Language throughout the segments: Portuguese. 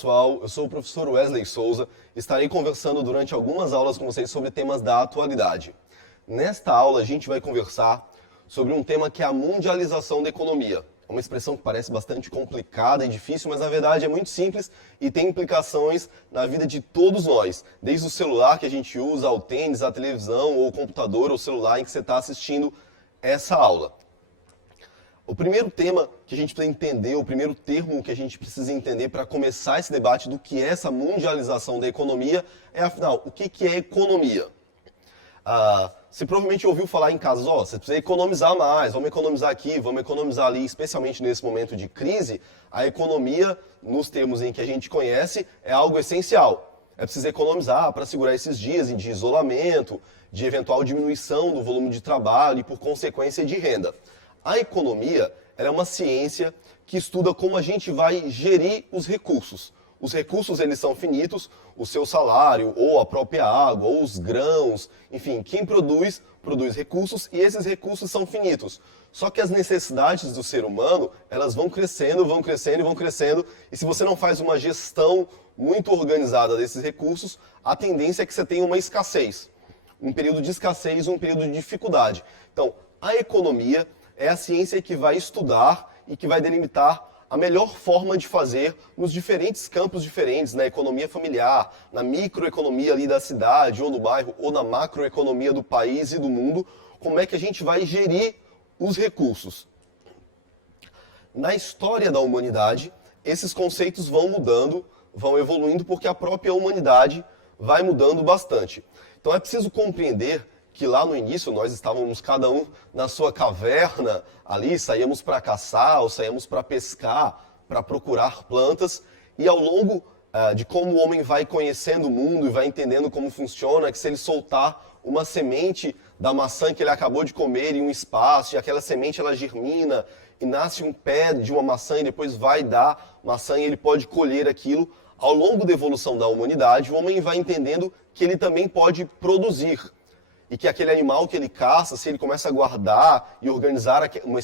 pessoal, eu sou o professor Wesley Souza, estarei conversando durante algumas aulas com vocês sobre temas da atualidade. Nesta aula a gente vai conversar sobre um tema que é a mundialização da economia. É uma expressão que parece bastante complicada e difícil, mas na verdade é muito simples e tem implicações na vida de todos nós. Desde o celular que a gente usa, ao tênis, à televisão, ou o computador ou celular em que você está assistindo essa aula. O primeiro tema que a gente precisa entender, o primeiro termo que a gente precisa entender para começar esse debate do que é essa mundialização da economia é, afinal, o que é economia? Você provavelmente ouviu falar em casa, você precisa economizar mais, vamos economizar aqui, vamos economizar ali, especialmente nesse momento de crise. A economia, nos termos em que a gente conhece, é algo essencial. É preciso economizar para segurar esses dias de isolamento, de eventual diminuição do volume de trabalho e, por consequência, de renda. A economia ela é uma ciência que estuda como a gente vai gerir os recursos. Os recursos eles são finitos, o seu salário, ou a própria água, ou os grãos, enfim, quem produz recursos e esses recursos são finitos. Só que as necessidades do ser humano, elas vão crescendo, vão crescendo e vão crescendo, e se você não faz uma gestão muito organizada desses recursos, a tendência é que você tenha uma escassez. Um período de escassez, um período de dificuldade. Então, a economia é a ciência que vai estudar e que vai delimitar a melhor forma de fazer nos diferentes campos diferentes, na economia familiar, na microeconomia ali da cidade ou do bairro, ou na macroeconomia do país e do mundo, como é que a gente vai gerir os recursos. Na história da humanidade, esses conceitos vão mudando, vão evoluindo, porque a própria humanidade vai mudando bastante. Então é preciso compreender que lá no início nós estávamos cada um na sua caverna, ali saíamos para caçar ou saíamos para pescar, para procurar plantas, e ao longo de como o homem vai conhecendo o mundo e vai entendendo como funciona, que se ele soltar uma semente da maçã que ele acabou de comer em um espaço, e aquela semente ela germina e nasce um pé de uma maçã e depois vai dar maçã e ele pode colher aquilo. Ao longo da evolução da humanidade, o homem vai entendendo que ele também pode produzir. E que aquele animal que ele caça, se ele começa a guardar e organizar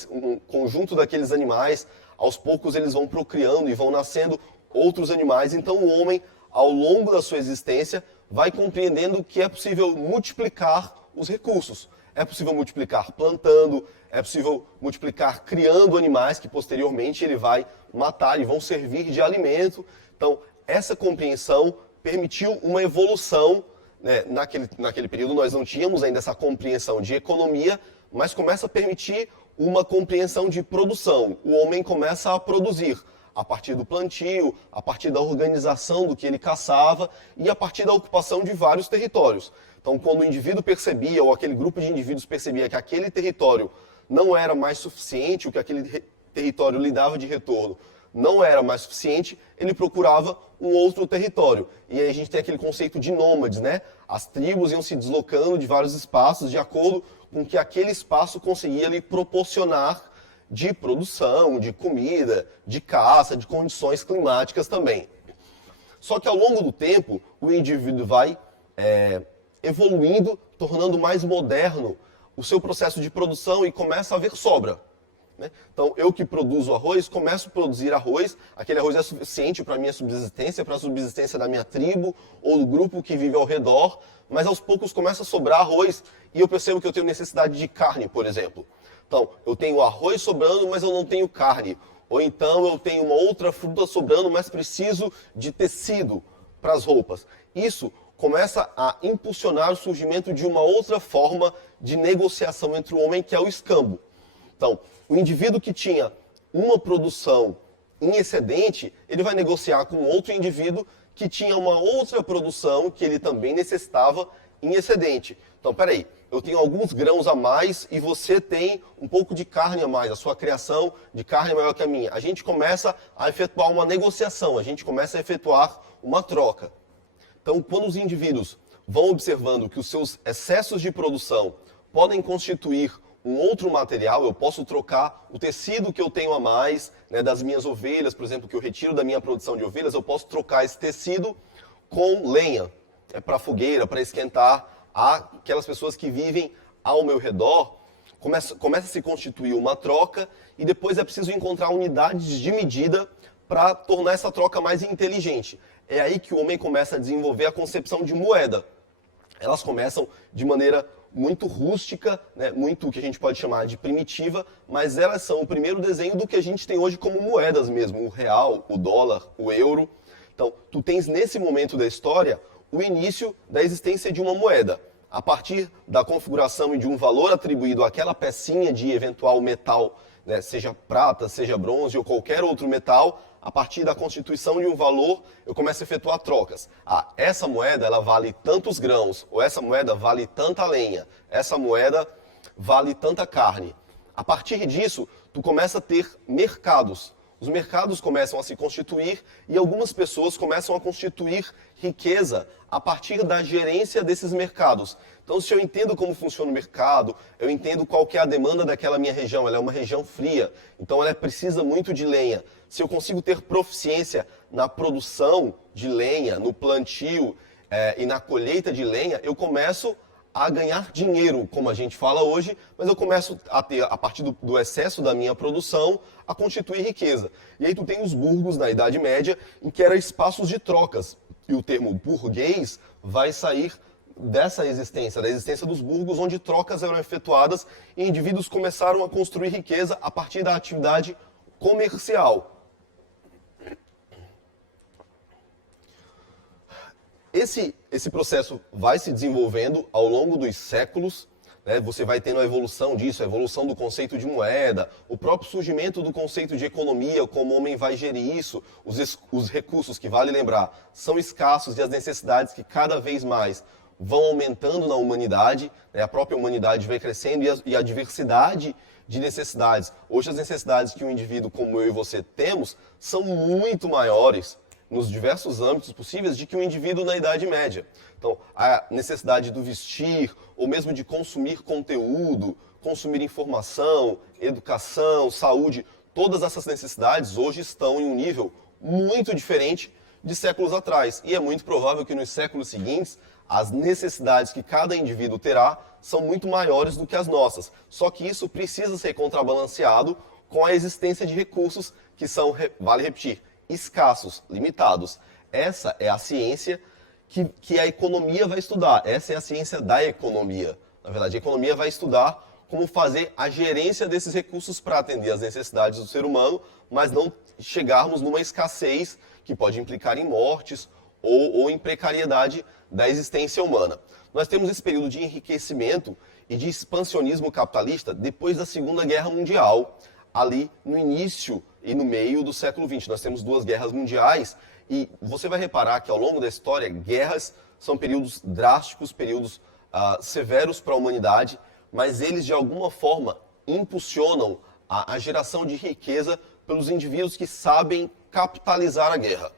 um conjunto daqueles animais, aos poucos eles vão procriando e vão nascendo outros animais. Então o homem, ao longo da sua existência, vai compreendendo que é possível multiplicar os recursos. É possível multiplicar plantando, é possível multiplicar criando animais que posteriormente ele vai matar e vão servir de alimento. Então essa compreensão permitiu uma evolução. Naquele período nós não tínhamos ainda essa compreensão de economia, mas começa a permitir uma compreensão de produção. O homem começa a produzir a partir do plantio, a partir da organização do que ele caçava e a partir da ocupação de vários territórios. Então, quando o indivíduo percebia, ou aquele grupo de indivíduos percebia que aquele território não era mais suficiente, o que aquele território lhe dava de retorno não era mais suficiente, ele procurava um outro território. E aí a gente tem aquele conceito de nômades, né? As tribos iam se deslocando de vários espaços de acordo com que aquele espaço conseguia lhe proporcionar de produção, de comida, de caça, de condições climáticas também. Só que ao longo do tempo, o indivíduo vai evoluindo, tornando mais moderno o seu processo de produção e começa a haver sobra. Então, eu que produzo arroz, começo a produzir arroz, aquele arroz é suficiente para a minha subsistência, para a subsistência da minha tribo ou do grupo que vive ao redor, mas aos poucos começa a sobrar arroz e eu percebo que eu tenho necessidade de carne, por exemplo. Então, eu tenho arroz sobrando, mas eu não tenho carne. Ou então eu tenho uma outra fruta sobrando, mas preciso de tecido para as roupas. Isso começa a impulsionar o surgimento de uma outra forma de negociação entre o homem, que é o escambo. Então, o indivíduo que tinha uma produção em excedente, ele vai negociar com outro indivíduo que tinha uma outra produção que ele também necessitava em excedente. Então, peraí, eu tenho alguns grãos a mais e você tem um pouco de carne a mais, a sua criação de carne é maior que a minha. A gente começa a efetuar uma negociação, a gente começa a efetuar uma troca. Então, quando os indivíduos vão observando que os seus excessos de produção podem constituir um outro material, eu posso trocar o tecido que eu tenho a mais, das minhas ovelhas, por exemplo, que eu retiro da minha produção de ovelhas, eu posso trocar esse tecido com lenha, para fogueira, para esquentar aquelas pessoas que vivem ao meu redor. Começa a se constituir uma troca e depois é preciso encontrar unidades de medida para tornar essa troca mais inteligente. É aí que o homem começa a desenvolver a concepção de moeda. Elas começam de maneira muito rústica, né, muito o que a gente pode chamar de primitiva, mas elas são o primeiro desenho do que a gente tem hoje como moedas mesmo, o real, o dólar, o euro. Então, tu tens nesse momento da história o início da existência de uma moeda. A partir da configuração e de um valor atribuído àquela pecinha de eventual metal, né, seja prata, seja bronze ou qualquer outro metal, a partir da constituição de um valor, eu começo a efetuar trocas. Ah, essa moeda ela vale tantos grãos, ou essa moeda vale tanta lenha, essa moeda vale tanta carne. A partir disso, tu começa a ter mercados. Os mercados começam a se constituir e algumas pessoas começam a constituir riqueza a partir da gerência desses mercados. Então, se eu entendo como funciona o mercado, eu entendo qual que é a demanda daquela minha região, ela é uma região fria, então ela precisa muito de lenha. Se eu consigo ter proficiência na produção de lenha, no plantio e na colheita de lenha, eu começo a ganhar dinheiro, como a gente fala hoje, mas eu começo a ter, a partir do excesso da minha produção, a constituir riqueza. E aí tu tem os burgos na Idade Média, em que eram espaços de trocas. E o termo burguês vai sair dessa existência, da existência dos burgos, onde trocas eram efetuadas e indivíduos começaram a construir riqueza a partir da atividade comercial. Esse processo vai se desenvolvendo ao longo dos séculos, né? Você vai tendo a evolução disso, a evolução do conceito de moeda, o próprio surgimento do conceito de economia, como o homem vai gerir isso, os recursos, que vale lembrar, são escassos e as necessidades que cada vez mais vão aumentando na humanidade, né? A própria humanidade vai crescendo e a diversidade de necessidades. Hoje as necessidades que um indivíduo como eu e você temos são muito maiores nos diversos âmbitos possíveis de que um indivíduo na Idade Média. Então, a necessidade do vestir, ou mesmo de consumir conteúdo, consumir informação, educação, saúde, todas essas necessidades hoje estão em um nível muito diferente de séculos atrás. E é muito provável que nos séculos seguintes, as necessidades que cada indivíduo terá são muito maiores do que as nossas. Só que isso precisa ser contrabalanceado com a existência de recursos que são, vale repetir, escassos, limitados. Essa é a ciência que a economia vai estudar. Essa é a ciência da economia. Na verdade, a economia vai estudar como fazer a gerência desses recursos para atender às necessidades do ser humano, mas não chegarmos numa escassez que pode implicar em mortes ou em precariedade da existência humana. Nós temos esse período de enriquecimento e de expansionismo capitalista depois da Segunda Guerra Mundial, ali no início e no meio do século XX. Nós temos duas guerras mundiais e você vai reparar que ao longo da história, guerras são períodos drásticos, períodos severos para a humanidade, mas eles de alguma forma impulsionam a geração de riqueza pelos indivíduos que sabem capitalizar a guerra.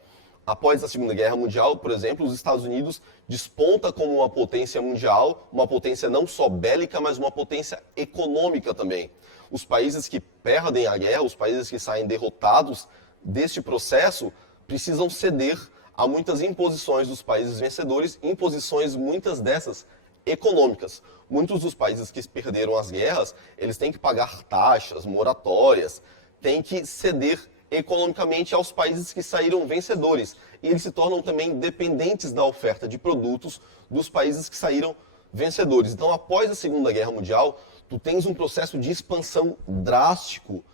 Após a Segunda Guerra Mundial, por exemplo, os Estados Unidos desponta como uma potência mundial, uma potência não só bélica, mas uma potência econômica também. Os países que perdem a guerra, os países que saem derrotados deste processo, precisam ceder a muitas imposições dos países vencedores, imposições muitas dessas econômicas. Muitos dos países que perderam as guerras, eles têm que pagar taxas, moratórias, têm que ceder economicamente aos países que saíram vencedores. E eles se tornam também dependentes da oferta de produtos dos países que saíram vencedores. Então, após a Segunda Guerra Mundial, tu tens um processo de expansão drástico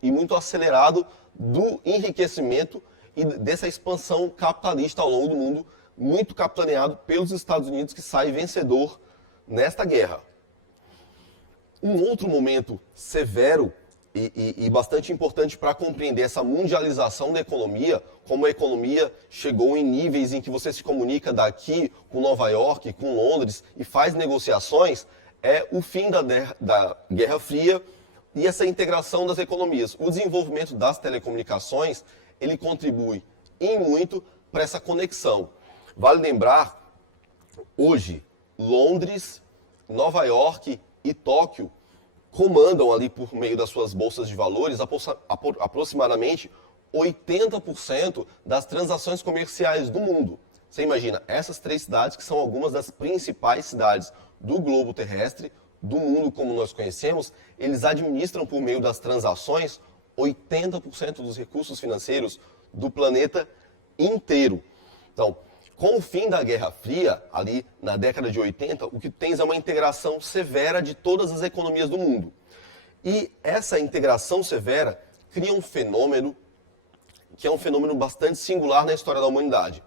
e muito acelerado do enriquecimento e dessa expansão capitalista ao longo do mundo, muito capitaneado pelos Estados Unidos, que sai vencedor nesta guerra. Um outro momento severo e bastante importante para compreender essa mundialização da economia, como a economia chegou em níveis em que você se comunica daqui com Nova York, com Londres e faz negociações, é o fim da Guerra Fria e essa integração das economias. O desenvolvimento das telecomunicações, ele contribui em muito para essa conexão. Vale lembrar, hoje, Londres, Nova York e Tóquio comandam ali por meio das suas bolsas de valores aproximadamente 80% das transações comerciais do mundo. Você imagina, essas três cidades que são algumas das principais cidades do globo terrestre, do mundo como nós conhecemos, eles administram por meio das transações 80% dos recursos financeiros do planeta inteiro. Então, com o fim da Guerra Fria, ali na década de 80, o que tens é uma integração severa de todas as economias do mundo. E essa integração severa cria um fenômeno que é um fenômeno bastante singular na história da humanidade.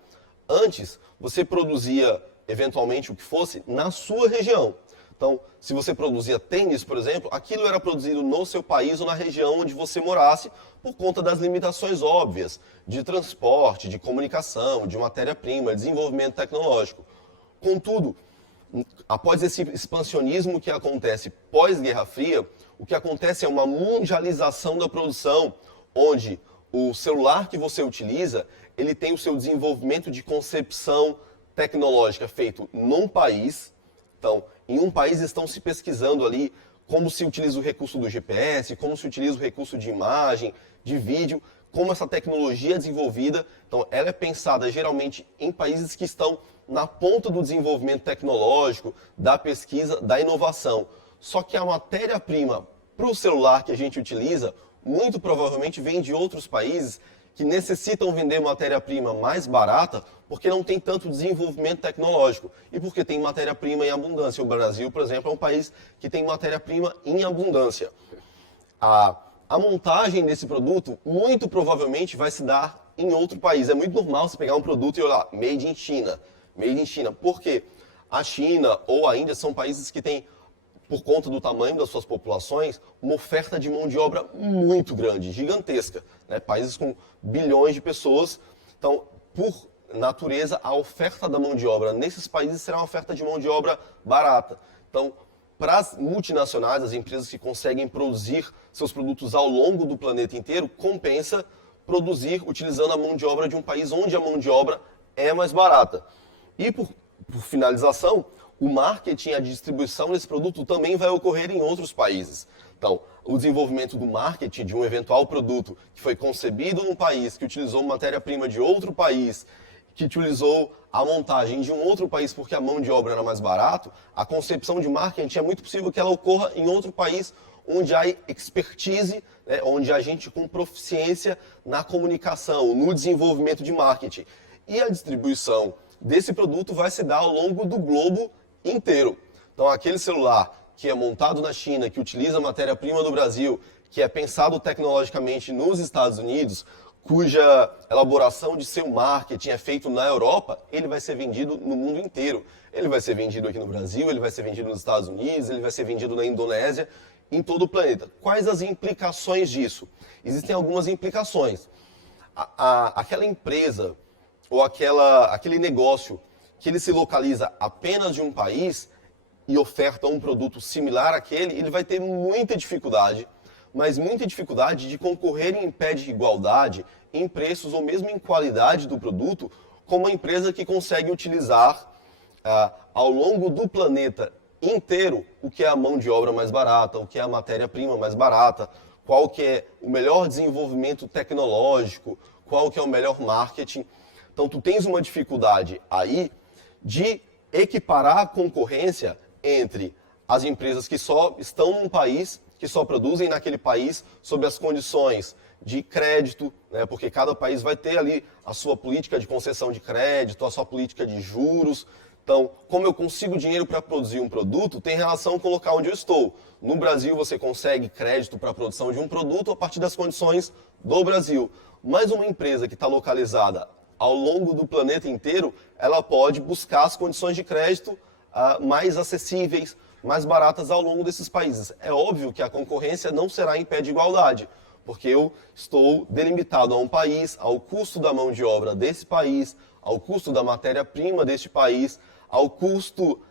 Antes, você produzia, eventualmente, o que fosse na sua região. Então, se você produzia tênis, por exemplo, aquilo era produzido no seu país ou na região onde você morasse, por conta das limitações óbvias de transporte, de comunicação, de matéria-prima, desenvolvimento tecnológico. Contudo, após esse expansionismo que acontece pós-Guerra Fria, o que acontece é uma mundialização da produção, onde o celular que você utiliza, ele tem o seu desenvolvimento de concepção tecnológica feito num país. Então, em um país estão se pesquisando ali como se utiliza o recurso do GPS, como se utiliza o recurso de imagem, de vídeo, como essa tecnologia é desenvolvida. Então, ela é pensada geralmente em países que estão na ponta do desenvolvimento tecnológico, da pesquisa, da inovação. Só que a matéria-prima para o celular que a gente utiliza, muito provavelmente vem de outros países que necessitam vender matéria-prima mais barata porque não tem tanto desenvolvimento tecnológico e porque tem matéria-prima em abundância. O Brasil, por exemplo, é um país que tem matéria-prima em abundância. A montagem desse produto muito provavelmente vai se dar em outro país. É muito normal você pegar um produto e olhar, made in China. Made in China. Por quê? A China ou a Índia são países que têm, por conta do tamanho das suas populações, uma oferta de mão de obra muito grande, gigantesca. Né? Países com bilhões de pessoas. Então, por natureza, a oferta da mão de obra nesses países será uma oferta de mão de obra barata. Então, para as multinacionais, as empresas que conseguem produzir seus produtos ao longo do planeta inteiro, compensa produzir utilizando a mão de obra de um país onde a mão de obra é mais barata. E, por finalização, o marketing e a distribuição desse produto também vai ocorrer em outros países. Então, o desenvolvimento do marketing de um eventual produto que foi concebido num país, que utilizou matéria-prima de outro país, que utilizou a montagem de um outro país porque a mão de obra era mais barato, a concepção de marketing é muito possível que ela ocorra em outro país onde há expertise, né, onde há gente com proficiência na comunicação, no desenvolvimento de marketing. E a distribuição desse produto vai se dar ao longo do globo inteiro. Então, aquele celular que é montado na China, que utiliza matéria-prima do Brasil, que é pensado tecnologicamente nos Estados Unidos, cuja elaboração de seu marketing é feito na Europa, ele vai ser vendido no mundo inteiro. Ele vai ser vendido aqui no Brasil, ele vai ser vendido nos Estados Unidos, ele vai ser vendido na Indonésia, em todo o planeta. Quais as implicações disso? Existem algumas implicações. Aquela empresa ou aquele negócio que ele se localiza apenas de um país e oferta um produto similar àquele, ele vai ter muita dificuldade, mas muita dificuldade de concorrer em pé de igualdade, em preços ou mesmo em qualidade do produto, com uma empresa que consegue utilizar ao longo do planeta inteiro o que é a mão de obra mais barata, o que é a matéria-prima mais barata, qual que é o melhor desenvolvimento tecnológico, qual que é o melhor marketing. Então, tu tens uma dificuldade aí de equiparar a concorrência entre as empresas que só estão num país, que só produzem naquele país, sob as condições de crédito, né, porque cada país vai ter ali a sua política de concessão de crédito, a sua política de juros. Então, como eu consigo dinheiro para produzir um produto, tem relação com o local onde eu estou. No Brasil, você consegue crédito para a produção de um produto a partir das condições do Brasil. Mas uma empresa que está localizada ao longo do planeta inteiro, ela pode buscar as condições de crédito mais acessíveis, mais baratas ao longo desses países. É óbvio que a concorrência não será em pé de igualdade, porque eu estou delimitado a um país, ao custo da mão de obra desse país, ao custo da matéria-prima deste país, ao custo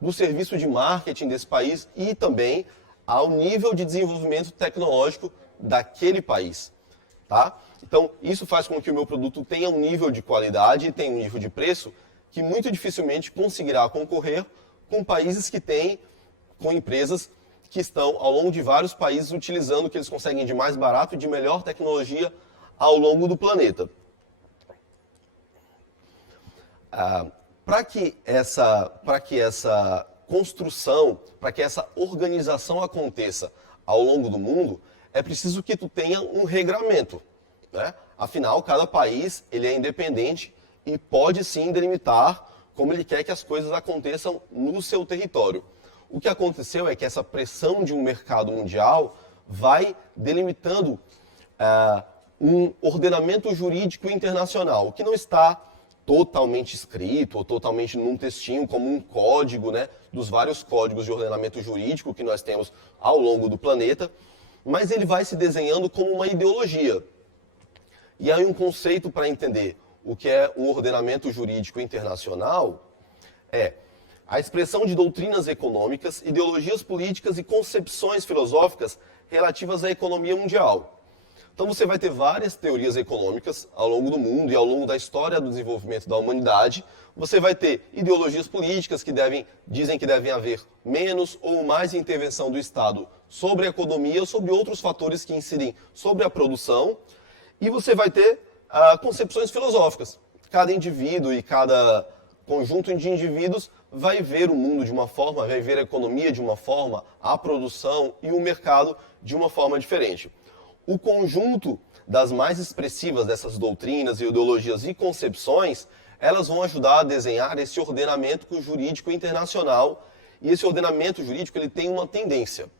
do serviço de marketing desse país e também ao nível de desenvolvimento tecnológico daquele país. Tá? Então, isso faz com que o meu produto tenha um nível de qualidade e tenha um nível de preço que muito dificilmente conseguirá concorrer com países que têm, com empresas que estão ao longo de vários países utilizando o que eles conseguem de mais barato e de melhor tecnologia ao longo do planeta. Para que essa construção, para que essa organização aconteça ao longo do mundo, é preciso que tu tenha um regramento, né? Afinal, cada país ele é independente e pode sim delimitar como ele quer que as coisas aconteçam no seu território. O que aconteceu é que essa pressão de um mercado mundial vai delimitando um ordenamento jurídico internacional, que não está totalmente escrito ou totalmente num textinho, como um código, né, dos vários códigos de ordenamento jurídico que nós temos ao longo do planeta, mas ele vai se desenhando como uma ideologia. E aí um conceito para entender o que é o ordenamento jurídico internacional é a expressão de doutrinas econômicas, ideologias políticas e concepções filosóficas relativas à economia mundial. Então você vai ter várias teorias econômicas ao longo do mundo e ao longo da história do desenvolvimento da humanidade. Você vai ter ideologias políticas que dizem que devem haver menos ou mais intervenção do Estado sobre a economia ou sobre outros fatores que incidem sobre a produção. E você vai ter concepções filosóficas. Cada indivíduo e cada conjunto de indivíduos vai ver o mundo de uma forma, vai ver a economia de uma forma, a produção e o mercado de uma forma diferente. O conjunto das mais expressivas dessas doutrinas, ideologias e concepções, elas vão ajudar a desenhar esse ordenamento jurídico internacional. E esse ordenamento jurídico ele tem uma tendência.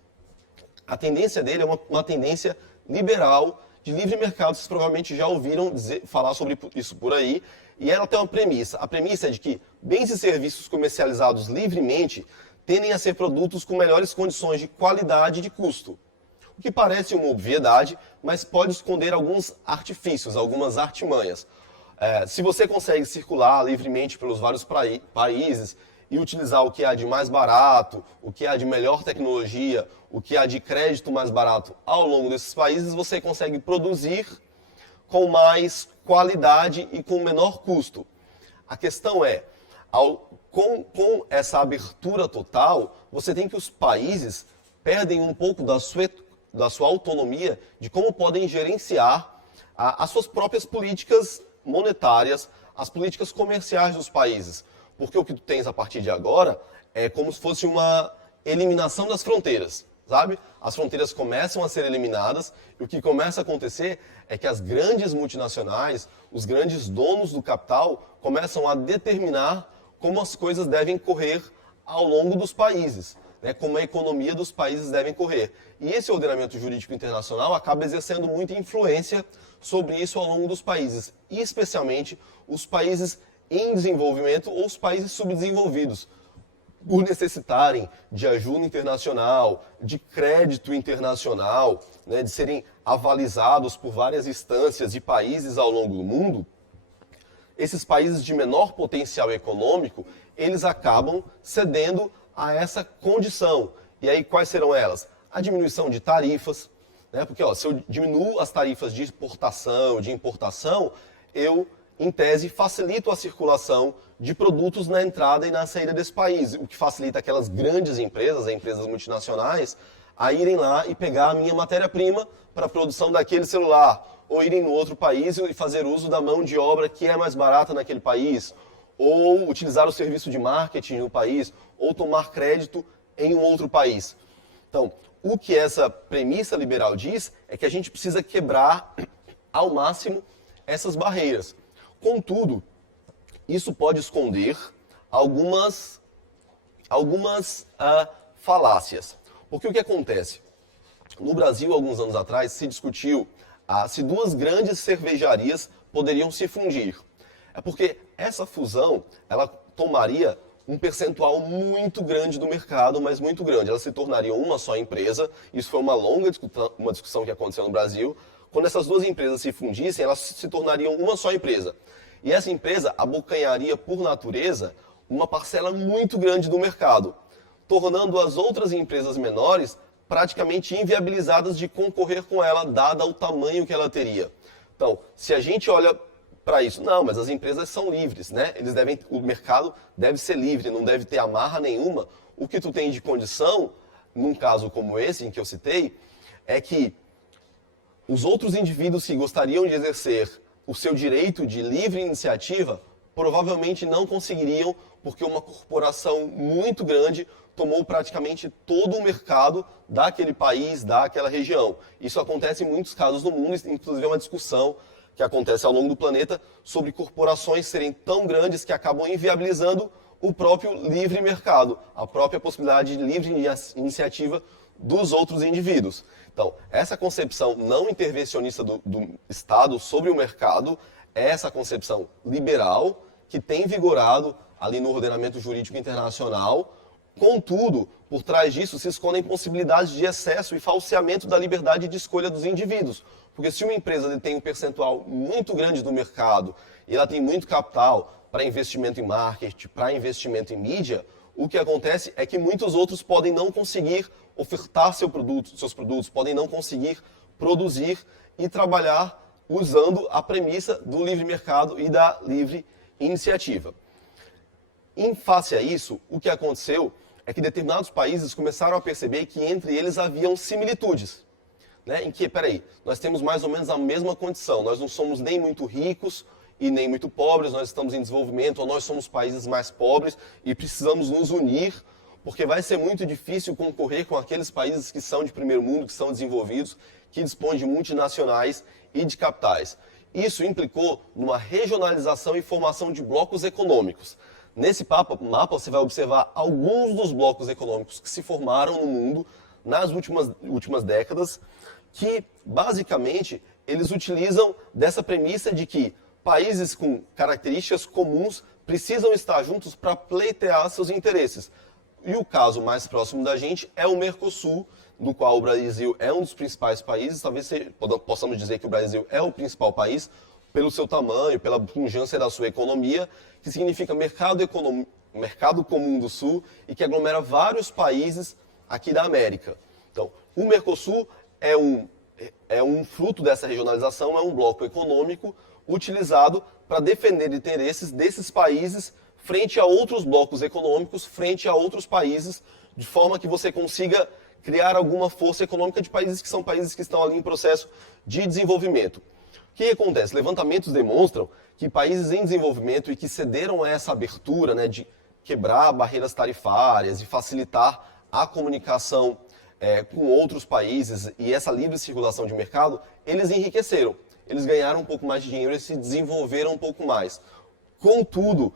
A tendência dele é uma tendência liberal, de livre mercado. Vocês provavelmente já ouviram falar sobre isso por aí. E ela tem uma premissa. A premissa é de que bens e serviços comercializados livremente tendem a ser produtos com melhores condições de qualidade e de custo. O que parece uma obviedade, mas pode esconder alguns artifícios, algumas artimanhas. Se você consegue circular livremente pelos vários países e utilizar o que há de mais barato, o que há de melhor tecnologia, o que há de crédito mais barato ao longo desses países, você consegue produzir com mais qualidade e com menor custo. A questão é, com essa abertura total, você tem que os países perdem um pouco da sua autonomia de como podem gerenciar as suas próprias políticas monetárias, as políticas comerciais dos países. Porque o que tu tens a partir de agora é como se fosse uma eliminação das fronteiras, sabe? As fronteiras começam a ser eliminadas e o que começa a acontecer é que as grandes multinacionais, os grandes donos do capital, começam a determinar como as coisas devem correr ao longo dos países, né? Como a economia dos países devem correr. E esse ordenamento jurídico internacional acaba exercendo muita influência sobre isso ao longo dos países, e especialmente os países em desenvolvimento ou os países subdesenvolvidos, por necessitarem de ajuda internacional, de crédito internacional, né, de serem avalizados por várias instâncias e países ao longo do mundo. Esses países de menor potencial econômico, eles acabam cedendo a essa condição. E aí quais serão elas? A diminuição de tarifas, né? Porque se eu diminuo as tarifas de exportação, de importação, eu, em tese, facilito a circulação de produtos na entrada e na saída desse país, o que facilita aquelas grandes empresas, as empresas multinacionais, a irem lá e pegar a minha matéria-prima para a produção daquele celular, ou irem no outro país e fazer uso da mão de obra que é mais barata naquele país, ou utilizar o serviço de marketing no país, ou tomar crédito em um outro país. Então, o que essa premissa liberal diz é que a gente precisa quebrar ao máximo essas barreiras. Contudo, isso pode esconder algumas falácias. Porque o que acontece? No Brasil, alguns anos atrás, se discutiu se duas grandes cervejarias poderiam se fundir. É porque essa fusão, ela tomaria um percentual muito grande do mercado, mas muito grande. Elas se tornariam uma só empresa. Isso foi uma longa discussão que aconteceu no Brasil. Quando essas duas empresas se fundissem, elas se tornariam uma só empresa. E essa empresa abocanharia, por natureza, uma parcela muito grande do mercado, tornando as outras empresas menores praticamente inviabilizadas de concorrer com ela, dada o tamanho que ela teria. Então, se a gente olha para isso, não, mas as empresas são livres, né? O mercado deve ser livre, não deve ter amarra nenhuma. O que tu tem de condição, num caso como esse em que eu citei, é que os outros indivíduos que gostariam de exercer o seu direito de livre iniciativa provavelmente não conseguiriam, porque uma corporação muito grande tomou praticamente todo o mercado daquele país, daquela região. Isso acontece em muitos casos no mundo, inclusive é uma discussão que acontece ao longo do planeta sobre corporações serem tão grandes que acabam inviabilizando o próprio livre mercado, a própria possibilidade de livre iniciativa dos outros indivíduos. Então, essa concepção não intervencionista do Estado sobre o mercado é essa concepção liberal que tem vigorado ali no ordenamento jurídico internacional. Contudo, por trás disso se escondem possibilidades de excesso e falseamento da liberdade de escolha dos indivíduos. Porque se uma empresa tem um percentual muito grande do mercado e ela tem muito capital para investimento em marketing, para investimento em mídia, o que acontece é que muitos outros podem não conseguir ofertar seus produtos, podem não conseguir produzir e trabalhar usando a premissa do livre mercado e da livre iniciativa. Em face a isso, o que aconteceu é que determinados países começaram a perceber que entre eles haviam similitudes. Em que, nós temos mais ou menos a mesma condição, nós não somos nem muito ricos e nem muito pobres, nós estamos em desenvolvimento, ou nós somos países mais pobres e precisamos nos unir, porque vai ser muito difícil concorrer com aqueles países que são de primeiro mundo, que são desenvolvidos, que dispõem de multinacionais e de capitais. Isso implicou numa regionalização e formação de blocos econômicos. Nesse mapa você vai observar alguns dos blocos econômicos que se formaram no mundo nas últimas décadas, que basicamente eles utilizam dessa premissa de que países com características comuns precisam estar juntos para pleitear seus interesses. E o caso mais próximo da gente é o Mercosul, do qual o Brasil é um dos principais países. Talvez possamos dizer que o Brasil é o principal país pelo seu tamanho, pela pujança da sua economia, que significa mercado comum do Sul e que aglomera vários países aqui da América. Então, o Mercosul é um fruto dessa regionalização, é um bloco econômico utilizado para defender interesses desses países frente a outros blocos econômicos, frente a outros países, de forma que você consiga criar alguma força econômica de países que estão ali em processo de desenvolvimento. O que acontece? Levantamentos demonstram que países em desenvolvimento e que cederam a essa abertura, de quebrar barreiras tarifárias e facilitar a comunicação com outros países e essa livre circulação de mercado, eles enriqueceram. Eles ganharam um pouco mais de dinheiro e se desenvolveram um pouco mais. Contudo,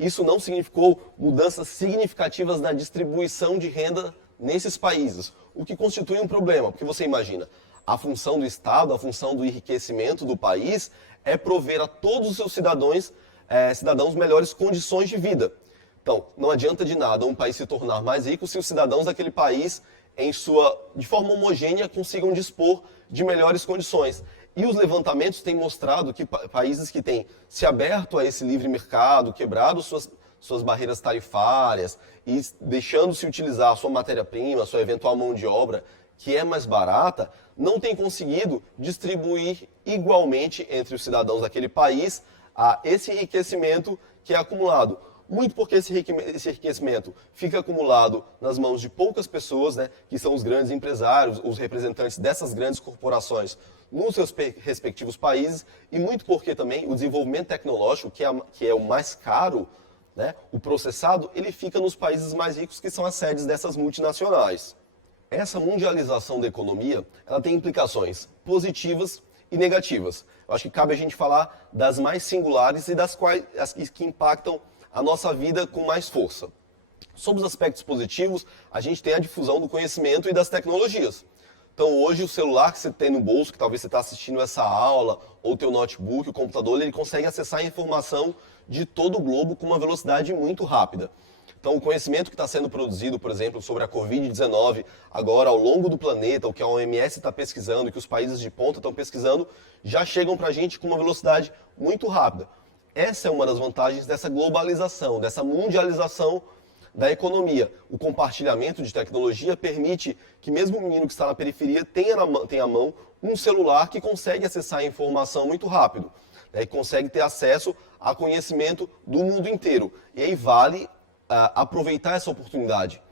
isso não significou mudanças significativas na distribuição de renda nesses países, o que constitui um problema, porque você imagina, a função do Estado, a função do enriquecimento do país é prover a todos os seus cidadãos melhores condições de vida. Então, não adianta de nada um país se tornar mais rico se os cidadãos daquele país, de forma homogênea, consigam dispor de melhores condições. E os levantamentos têm mostrado que países que têm se aberto a esse livre mercado, quebrado suas barreiras tarifárias e deixando-se utilizar a sua matéria-prima, a sua eventual mão de obra, que é mais barata, não têm conseguido distribuir igualmente entre os cidadãos daquele país esse enriquecimento que é acumulado. Muito porque esse enriquecimento fica acumulado nas mãos de poucas pessoas, que são os grandes empresários, os representantes dessas grandes corporações nos seus respectivos países, e muito porque também o desenvolvimento tecnológico, que é o mais caro, o processado, ele fica nos países mais ricos, que são as sedes dessas multinacionais. Essa mundialização da economia, ela tem implicações positivas e negativas. Eu acho que cabe a gente falar das mais singulares e das quais as que impactam a nossa vida com mais força. Sobre os aspectos positivos, a gente tem a difusão do conhecimento e das tecnologias. Então hoje o celular que você tem no bolso, que talvez você está assistindo essa aula, ou o teu notebook, o computador, ele consegue acessar a informação de todo o globo com uma velocidade muito rápida. Então o conhecimento que está sendo produzido, por exemplo, sobre a Covid-19, agora ao longo do planeta, o que a OMS está pesquisando, o que os países de ponta estão pesquisando, já chegam para a gente com uma velocidade muito rápida. Essa é uma das vantagens dessa globalização, dessa mundialização da economia. O compartilhamento de tecnologia permite que mesmo o menino que está na periferia tenha à mão um celular que consegue acessar a informação muito rápido, e consegue ter acesso a conhecimento do mundo inteiro. E aí vale aproveitar essa oportunidade.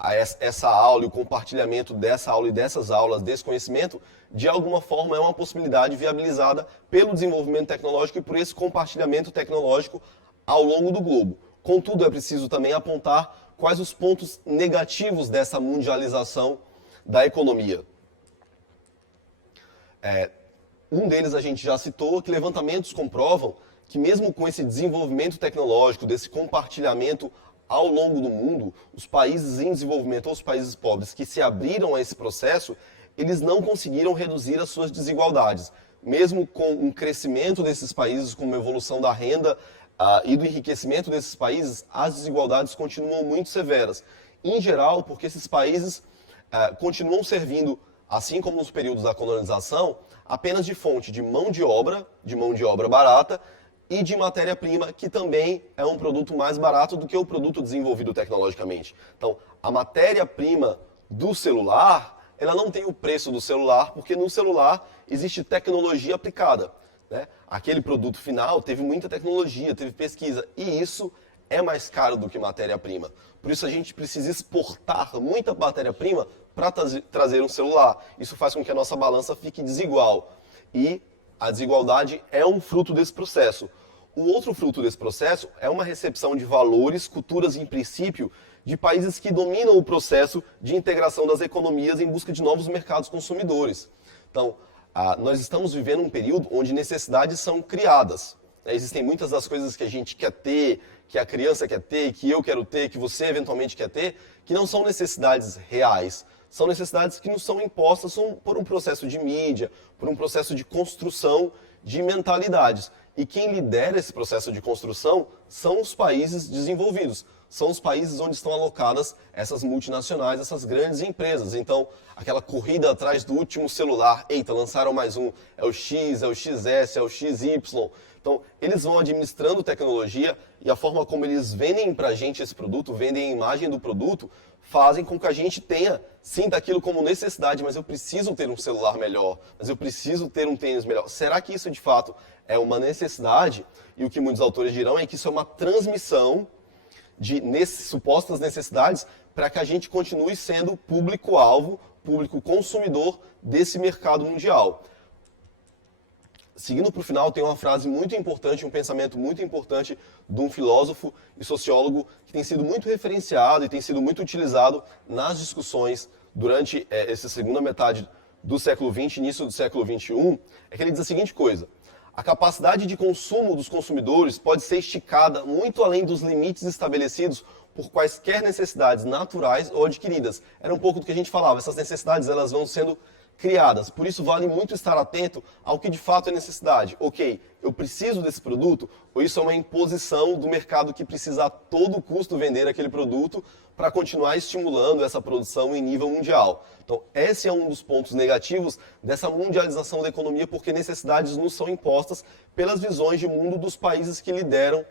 essa aula e o compartilhamento dessa aula e dessas aulas, desse conhecimento, de alguma forma é uma possibilidade viabilizada pelo desenvolvimento tecnológico e por esse compartilhamento tecnológico ao longo do globo. Contudo, é preciso também apontar quais os pontos negativos dessa mundialização da economia. Um deles a gente já citou, que levantamentos comprovam que mesmo com esse desenvolvimento tecnológico, desse compartilhamento ao longo do mundo, os países em desenvolvimento ou os países pobres que se abriram a esse processo, eles não conseguiram reduzir as suas desigualdades. Mesmo com um crescimento desses países, com uma evolução da renda e do enriquecimento desses países, as desigualdades continuam muito severas. Em geral, porque esses países continuam servindo, assim como nos períodos da colonização, apenas de fonte de mão de obra barata, e de matéria-prima, que também é um produto mais barato do que o produto desenvolvido tecnologicamente. Então, a matéria-prima do celular, ela não tem o preço do celular, porque no celular existe tecnologia aplicada, né? Aquele produto final teve muita tecnologia, teve pesquisa, e isso é mais caro do que matéria-prima. Por isso a gente precisa exportar muita matéria-prima para trazer um celular. Isso faz com que a nossa balança fique desigual. E a desigualdade é um fruto desse processo. O outro fruto desse processo é uma recepção de valores, culturas e princípio de países que dominam o processo de integração das economias em busca de novos mercados consumidores. Então, nós estamos vivendo um período onde necessidades são criadas. Existem muitas das coisas que a gente quer ter, que a criança quer ter, que eu quero ter, que você eventualmente quer ter, que não são necessidades reais. São necessidades que nos são impostas por um processo de mídia, por um processo de construção de mentalidades. E quem lidera esse processo de construção são os países desenvolvidos. São os países onde estão alocadas essas multinacionais, essas grandes empresas. Então, aquela corrida atrás do último celular, eita, lançaram mais um, é o X, é o XS, é o XY. Então, eles vão administrando tecnologia e a forma como eles vendem pra gente esse produto, vendem a imagem do produto, fazem com que a gente sinta aquilo como necessidade, mas eu preciso ter um celular melhor, mas eu preciso ter um tênis melhor. Será que isso de fato é uma necessidade? E o que muitos autores dirão é que isso é uma transmissão de supostas necessidades para que a gente continue sendo público-alvo, público consumidor desse mercado mundial. Seguindo para o final, tem uma frase muito importante, um pensamento muito importante de um filósofo e sociólogo que tem sido muito referenciado e tem sido muito utilizado nas discussões durante essa segunda metade do século XX, início do século XXI, é que ele diz a seguinte coisa: a capacidade de consumo dos consumidores pode ser esticada muito além dos limites estabelecidos por quaisquer necessidades naturais ou adquiridas. Era um pouco do que a gente falava, essas necessidades elas vão sendo criadas. Por isso vale muito estar atento ao que de fato é necessidade. Ok, eu preciso desse produto, ou isso é uma imposição do mercado que precisa a todo custo vender aquele produto para continuar estimulando essa produção em nível mundial. Então, esse é um dos pontos negativos dessa mundialização da economia, porque necessidades nos são impostas pelas visões de mundo dos países que lideram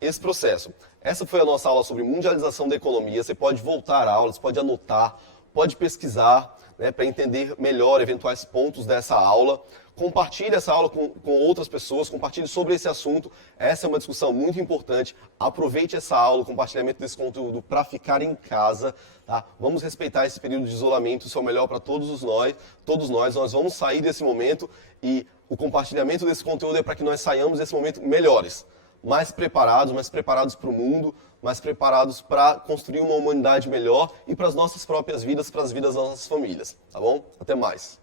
esse processo. Essa foi a nossa aula sobre mundialização da economia. Você pode voltar à aula, você pode anotar, pode pesquisar, para entender melhor eventuais pontos dessa aula. Compartilhe essa aula com outras pessoas, compartilhe sobre esse assunto. Essa é uma discussão muito importante. Aproveite essa aula, o compartilhamento desse conteúdo para ficar em casa. Tá? Vamos respeitar esse período de isolamento, isso é o melhor para todos nós. Nós vamos sair desse momento e o compartilhamento desse conteúdo é para que nós saiamos desse momento melhores, mais preparados para o mundo, mais preparados para construir uma humanidade melhor e para as nossas próprias vidas, para as vidas das nossas famílias. Tá bom? Até mais.